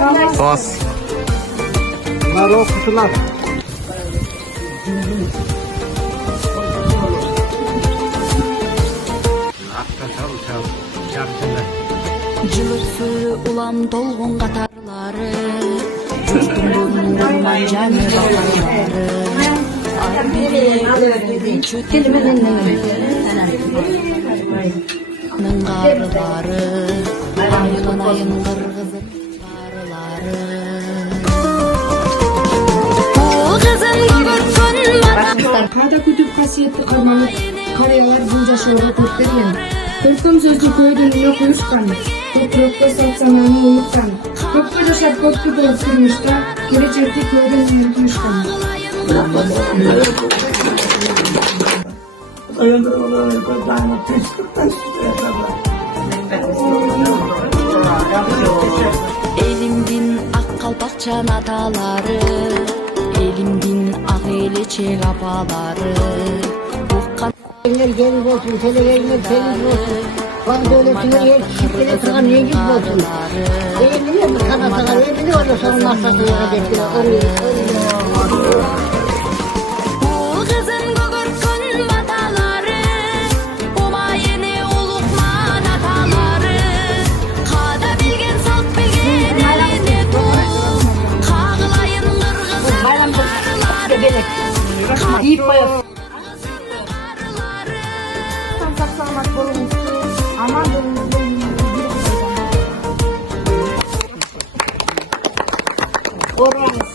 Bas. Bunlar o kutular. Жылып сөрі улам толғын қатарлары, Жұртың орман және бақайлары, Ар бири өрдің чөтелмінің қарылары, Айын қырғызын қарылары. Када күтүп касиетти карманып, карыялар бул жашоого төрт берген. Төртөм сөздү көйдөн үмө куюшкан, топурокко салсананы унуткан. Көпкө жашап көпкө болуп турмушта, келечекти көйдөн үмө куюшкан. Elimdin ак калпакчан аталары, Elimdin ак элечек апалары. Eller gelin olsun, telegelinler temiz olsun. Bak devletine yetişikleri tutan negiz olsun. Eğiliyor mu kanatına, eğiliyor orada sonra masasına getiriyor. Ул кызын көгөрткөн баталары, Умайыны улукман аталары, Када билген салт билген элине туу, Кагылайын кыргызын карлары. Сак-саламат болуңузчу, аман болуңузду Orası.